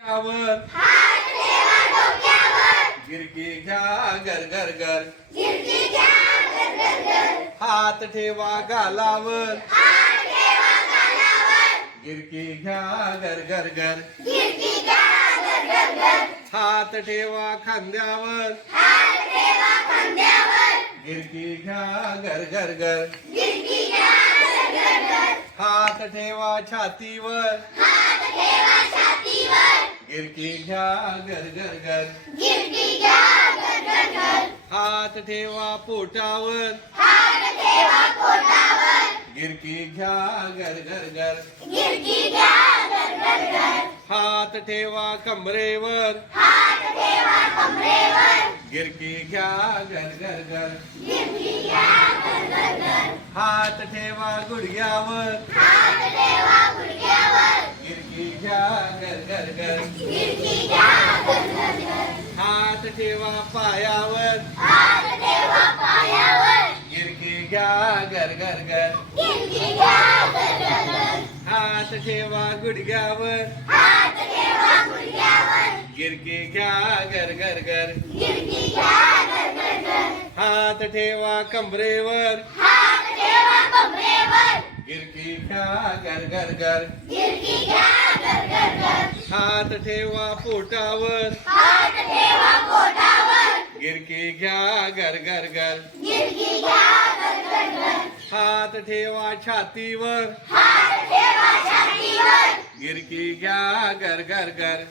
डोक्यावर गिरकी घ्या गर गर गर हात ठेवा गालावर गिरकी घ्या गर गर गर हात ठेवा खांद्यावर गिरकी घ्या गर गर गर हात ठेवा छातीवर गिरकी घ्या गर गर गर हात ठेवा पोटावर गिरकी घ्या गर गर गर हात ठेवा कमरेवर गिरकी घ्या गर गर गर हात ठेवा गुडघ्यावर गिरकी घ्या गर गर गर हात ठेवा पायावर गिरकी घ्या गर गर गर हात ठेवा गुडघ्यावर गिरकी घ्या गर गर गर हात ठेवा कमरेवर गिरकी घ्या गर गर गर हात ठेवा पोटावर गिरकी घ्या गर गर गर हात ठेवा छातीवर गिरकी घ्या गर गर गर